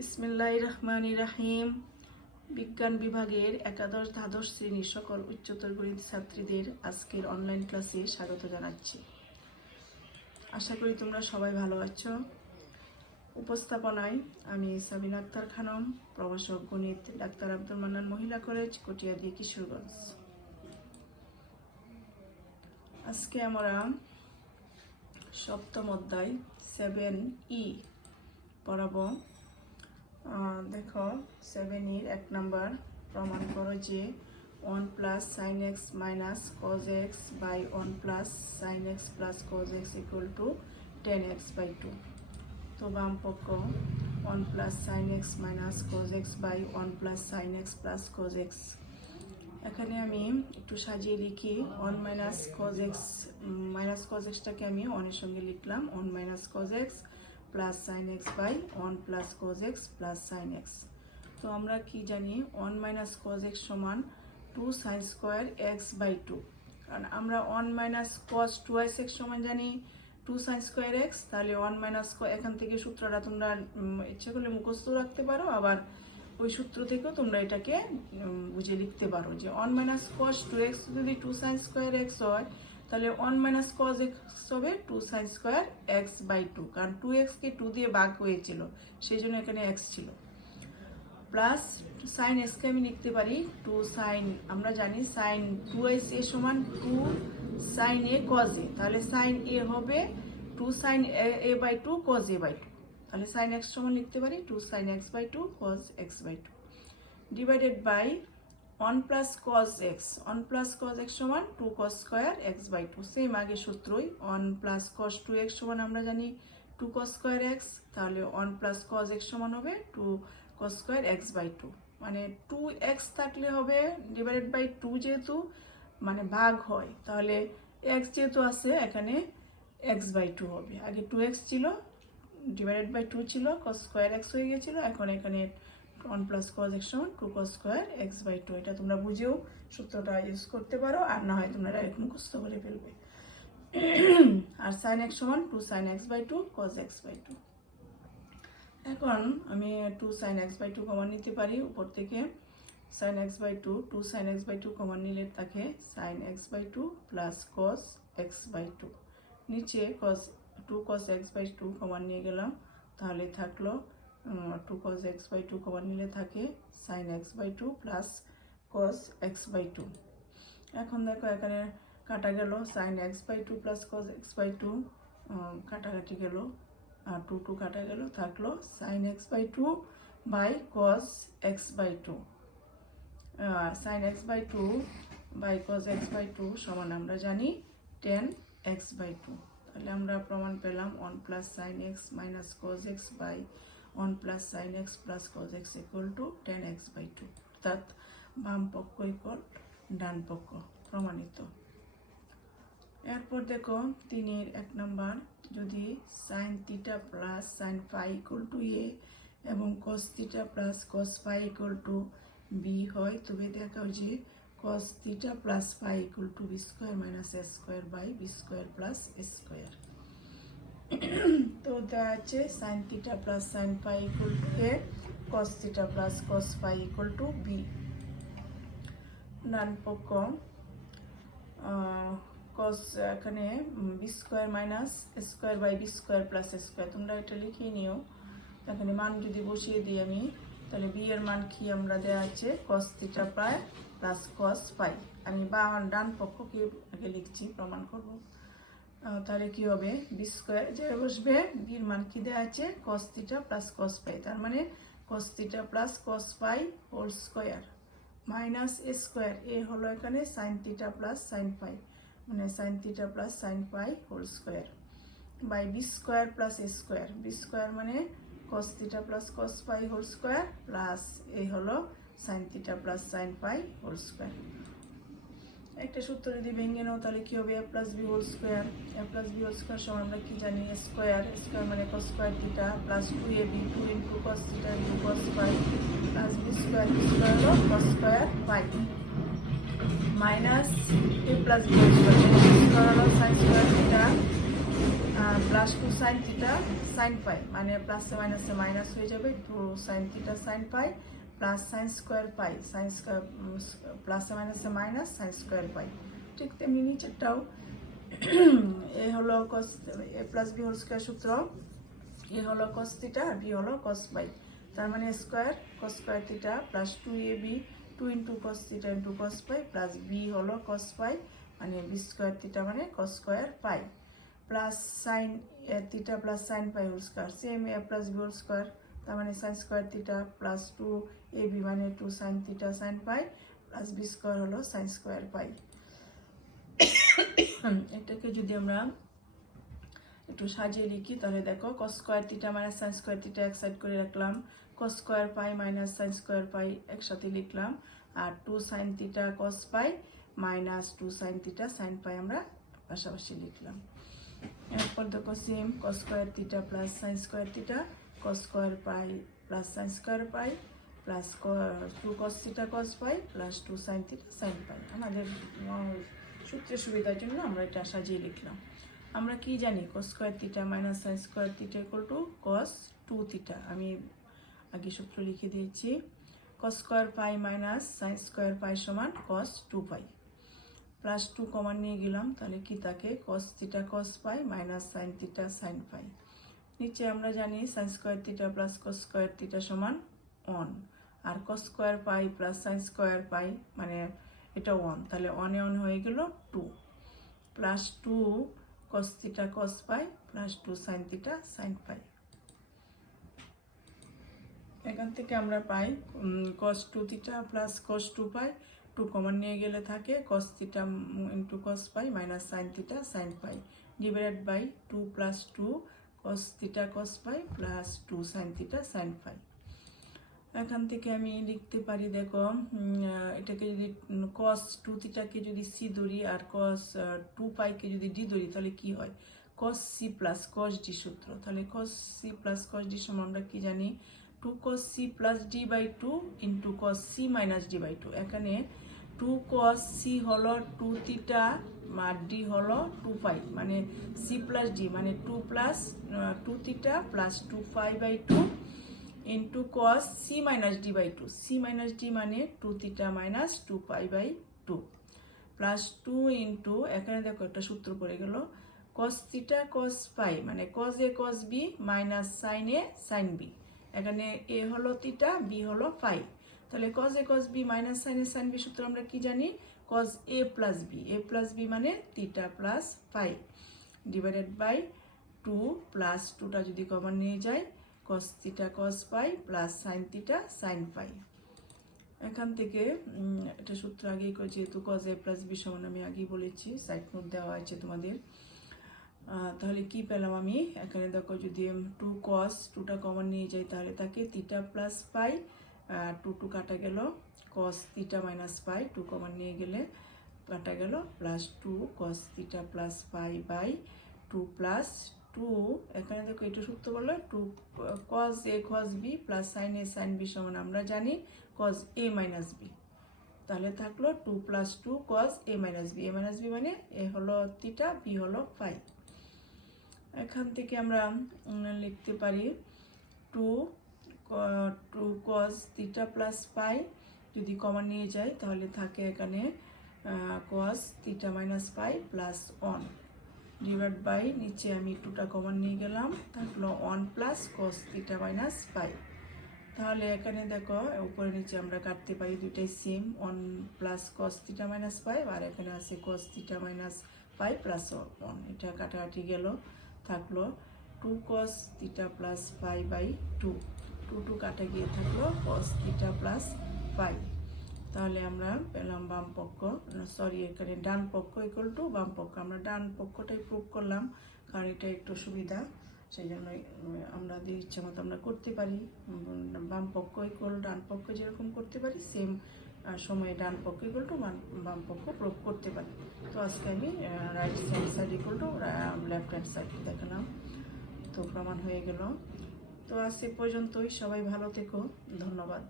বিসমিল্লাহির রহমানির রহিম। বিজ্ঞান বিভাগের একাদশ দ্বাদশ শ্রেণীর সকল উচ্চতর গণিত ছাত্রীদের আজকের অনলাইন ক্লাসে স্বাগত জানাচ্ছি। আশা করি তোমরা সবাই ভালো আছো। উপস্থাপনায় আমি সাবিনা আক্তার খানম, প্রভাষক গণিত, ডাক্তার আব্দুল মান্নান মহিলা কলেজ, কটিয়াদি, কিশোরগঞ্জ। আজকে আমরা সপ্তম অধ্যায় 7E পড়াবো। দেখো 7 1 নম্বর, প্রমাণ করো যে 1 plus sine x minus cos x by 1 plus sine x plus cos x equal to 10x by 2। তো বাম পক্ষ 1 plus sine x minus cos x by 1 plus sine x plus cos x. এখানে আমি একটু সাজিয়ে লিখি 1 মাইনাস কজ এক্সটাকে আমি 1 এর সঙ্গে লিখলাম 1 minus cos x plus sine x by 1 plus cos x plus sine x. তো আমরা কি জানি 1 মাইনাস কজ এক্স সমান 2 সাইন স্কোয়ার এক্স বাই 2, কারণ আমরা 1 মাইনাস কজ 2x এক্স সমান জানি 2 সাইন স্কোয়ার এক্স। তাহলে 1 মাইনাস এখান থেকে সূত্রটা তোমরা ইচ্ছা করলে মুখস্থ রাখতে পারো, আবার ওই সূত্র থেকেও তোমরা এটাকে বুঝে লিখতে পারো যে 1 মাইনাস কজ 2x যদি 2 সাইন স্কোয়ার এক্স হয়, তাহলে 1 মাইনাস কজ এক্স হবে 2 সাইন স্কোয়ার এক্স বাই 2, কারণ 2x কে 2 দিয়ে ভাগ হয়েছিল, সেই জন্য এখানে x ছিল। প্লাস সাইন এক্স কে আমি লিখতে পারি 2 সাইন, আমরা জানি সাইন 2s এ সমান 2 সাইন এ কজ এ, তাহলে সাইন এ হবে 2 sine A by 2 cos A by 2। তাহলে সাইন এক্স সমান লিখতে পারি 2 sine x by 2 cos x by 2 divided by 1 plus cos x. 1 plus cos x সমান 2 cos square x by 2, same আগে সূত্রই। 1 plus cause 2x সমান আমরা জানি 2 কজ স্কোয়ার এক্স, তাহলে 1 প্লাস কজ এক্স সমান হবে 2 কজ স্কোয়ার এক্স বাই 2, মানে 2x থাকলে হবে ডিভাইডেড বাই 2, যেহেতু মানে ভাগ হয়, তাহলে x যেহেতু আছে এখানে x বাই 2 হবে। আগে 2x ছিল, ডিভাইডেড বাই 2 ছিল, কজ স্কোয়ার এক্স হয়ে গেছিল, এখন এখানে 1 প্লাস কজ এক্স সমান 2 কজ স্কোয়ার এক্স বাই 2। এটা তোমরা বুঝেও সূত্রটা ইউজ করতে পারো, আর না হয় তোমরা ডাইরেক্ট মুখস্থ করে ফেলবে। আর সাইন এক্স সমান 2 sine x by 2 cos x by 2। এখন আমি 2 সাইন এক্স বাই 2 কমন নিতে পারি উপর থেকে। Sine x by 2 sine x by 2 common নিলে থাকে sine x by 2 plus cos x by 2। নিচে two cos x by 2 common নিয়ে গেলাম, তাহলে থাকলো 2 কজ এক্স বাই 2 কমন নিলে থাকে sine x by 2 plus cos x by 2। এখন দেখো এখানে কাটা গেল sine x by 2 plus cos x by 2 কাটাকাটি গেল, আর 2 2 কাটা গেল, থাকলো sine x by 2 by cos x by 2। Sine x by 2 by cos x by 2 সমান আমরা জানি 10x বাই 2। তাহলে আমরা প্রমাণ পেলাম 1 plus sine x minus cos x by 1 plus sine x plus cos x equal to 10x by 2, অর্থাৎ বাম পক্ষ ইকুয়াল ডান পক্ষ, প্রমাণিত। এরপর দেখো 3 1 নম্বর, যদি sine theta plus sine phi equal to A এবং cos theta plus cos phi equal to B হয়, তবে দেখাও যে cos theta plus phi equal to b square minus a square by b square plus a square। তো দেওয়া আছে sin theta plus sin phi equal to a, cos theta plus cos phi equal to b। ডান পক্ষ cos এখানে b square minus a square by b square plus a square, তোমরা এটা লিখে নিও। এখানে মান যদি বসিয়ে দিই আমি, তাহলে b এর মান কি আমরা দেওয়া আছে cos theta plus cos phi। আমি ডান পক্ষকে আগে লিখছি, প্রমাণ করব। তাহলে কি হবে বি স্কোয়ার যে বসবে, বির মান কি দেওয়া আছে cos theta plus cos phi, তার মানে cos theta plus cos phi whole square minus A square, A হলো এখানে sin theta plus sin phi, মানে sin theta plus sin phi whole square by B square plus A square. B square মানে cos theta plus cos phi whole square plus A হলো sin theta plus sin phi whole square. একটা সূত্র যদি ভেঙে নাও তাহলে কি হবে a plus B whole square. a plus B whole square সমান আমরা কি জানি স্কোয়ার মানে cos square theta plus 2ab 2 into cos theta into cos phi plus B square হলো cos square phi minus a plus B whole square হলো sin square theta plus 2 sine theta sine phi, মানে প্লাসে মাইনাসে minus হয়ে যাবে, 2 sine theta sine পাই plus sine square phi, sine square প্লাসে মাইনাসে minus sine square পাই। ঠিক তেমনি নিচেরটাও এ হলো কস A plus B whole square সূত্র, এ হলো কস থিটা আর বি হলো কস পাই, তার মানে square cos square theta plus 2ab 2 into cos theta into cos পাই প্লাস বি হলো কস পাই, মানে বি স্কোয়ার থিটা মানে cos square pi plus sine theta plus sine pi whole square, same A plus B whole square, তার মানে sine square theta plus 2ab মানে 2 sine theta sine পাই plus B square হলো sine square pi. এটাকে যদি আমরা একটু সাজিয়ে লিখি তাহলে দেখো cos square theta minus sine square theta এক সাইড করে রাখলাম, কস স্কোয়ার পাই মাইনাস সাইন স্কোয়ার পাই একসাথে লিখলাম, আর 2 সাইন থিটা কস পাই minus 2 sine theta sine pi আমরা পাশাপাশি লিখলাম। এরপর দেখো same cos square theta plus sine square theta cos square pi plus sine square pi plus 2 cos theta cos পাই plus 2 sine theta sine pi. আমাদের সূত্রের সুবিধার জন্য আমরা এটা সাজিয়ে লিখলাম। আমরা কি জানি cos square theta minus sine square theta equal to cos 2 theta, আমি আগে সূত্র লিখে দিয়েছি, কস স্কোয়ার পাই মাইনাস সাইন স্কোয়ার পাই সমান কস 2 পাই, প্লাস 2 কমন নিয়ে গেলাম তাহলে কি থাকে কস থিটা কস পাই minus sine theta sine pi. নিচে আমরা জানি sine square theta plus cos square theta সমান 1, আর cos square pi plus sine square pi মানে এটা 1, তাহলে 1 এ 1 হয়ে গেল 2 প্লাস 2 কস থিটা কস পাই plus 2 sine theta sine phi. এখান থেকে আমরা পাই cos 2 theta plus cos 2 phi, 2 common নিয়ে গেলে থাকে cos theta into cos pi minus sine theta sine phi divided by 2 plus 2 cos theta cos pi plus 2 sine theta sine phi. এখান থেকে আমি লিখতে পারি দেখো এটাকে যদি কস 2 থিটাকে যদি সি ধরি আর কস 2 পাইকে যদি ডি ধরি তাহলে কি হয় cos C plus cos D সূত্র, তাহলে cos C plus cos D সমান আমরা কি জানি 2 cos c plus D by 2 into cos C minus D by 2, এখানে 2 cos c হলো 2 থিটা আর ডি হলো 2 পাই, মানে সি প্লাস ডি মানে 2 plus 2 theta plus 2 phi by 2 into cos C minus D by 2, C minus D মানে 2 theta minus 2 phi by 2 plus 2 into এখানে দেখো একটা সূত্র পড়ে গেল কস থিটা কস পাই মানে cos A cos B minus sine A sine B, এখানে A হলো থিটা বি হলো পাই, তাহলে cos A cos B minus sine A sine B সূত্র আমরা কি জানি কস এ প্লাস বি মানে theta plus phi divided by 2 plus 2টা যদি কমন নিয়ে যায় কস থিটা কস পাই plus sine theta sine phi. এখান থেকে এটা সূত্র আগেই যেহেতু কস এ প্লাস বি সমান আমি আগেই বলেছি, সাইড নোট দেওয়া আছে তোমাদের। তাহলে কি পেলাম আমি এখানে দেখো যদি 2 cos 2টা কমন নিয়ে যাই তাহলে তাকে থিটা প্লাস পাই 2 কাটা গেল cos theta minus phi 2 common নিয়ে গেলে কাটা গেল plus 2 cos theta plus pi by 2 plus 2 এখানে দেখো এটা সূত্র বললো 2 cos a cos b plus sin a sin b সমান আমরা জানি cos a মাইনাস b, তাহলে থাকলো 2 plus 2 cos a minus b, a minus b মানে a হলো থিটা b হলো পাই। এখান থেকে আমরা লিখতে পারি 2 cos থিটা প্লাস পাই যদি কমন নিয়ে যাই তাহলে থাকে এখানে cos theta minus pi plus 1 divide by নিচে আমি 2টা কমন নিয়ে গেলাম থাকলো 1 plus cos theta minus pi. তাহলে এখানে দেখো উপরে নিচে আমরা কাটতে পারি দুইটাই same 1 plus cos theta minus pi আর এখানে আছে cos theta minus pi plus 1, এটা কাটাকাটি গেল থাকলো 2 cos theta plus pi by 2 কাটা গিয়ে থাকলো cos থিটা প্লাস পাই। তাহলে আমরা পেলাম বাম পক্ষ এখানে ডান পক্ষ ইকুয়াল টু বাম পক্ষ, আমরা ডান পক্ষটাই প্রুভ করলাম কারণ এটা একটু সুবিধা, সেই জন্য আমরা ইচ্ছা মতো আমরা করতে পারি বাম পক্ষ ইকুয়াল ডান পক্ষ যেরকম করতে পারি সেম সময়ে ডান পক্ষ ইকুয়াল টু বাম পক্ষ প্রুভ করতে পারি। তো আজকে আমি right hand side equal to left hand side দেখালাম, তো প্রমাণ হয়ে গেল। তো আজ এ পর্যন্তই, সবাই ভালো থেকো, ধন্যবাদ।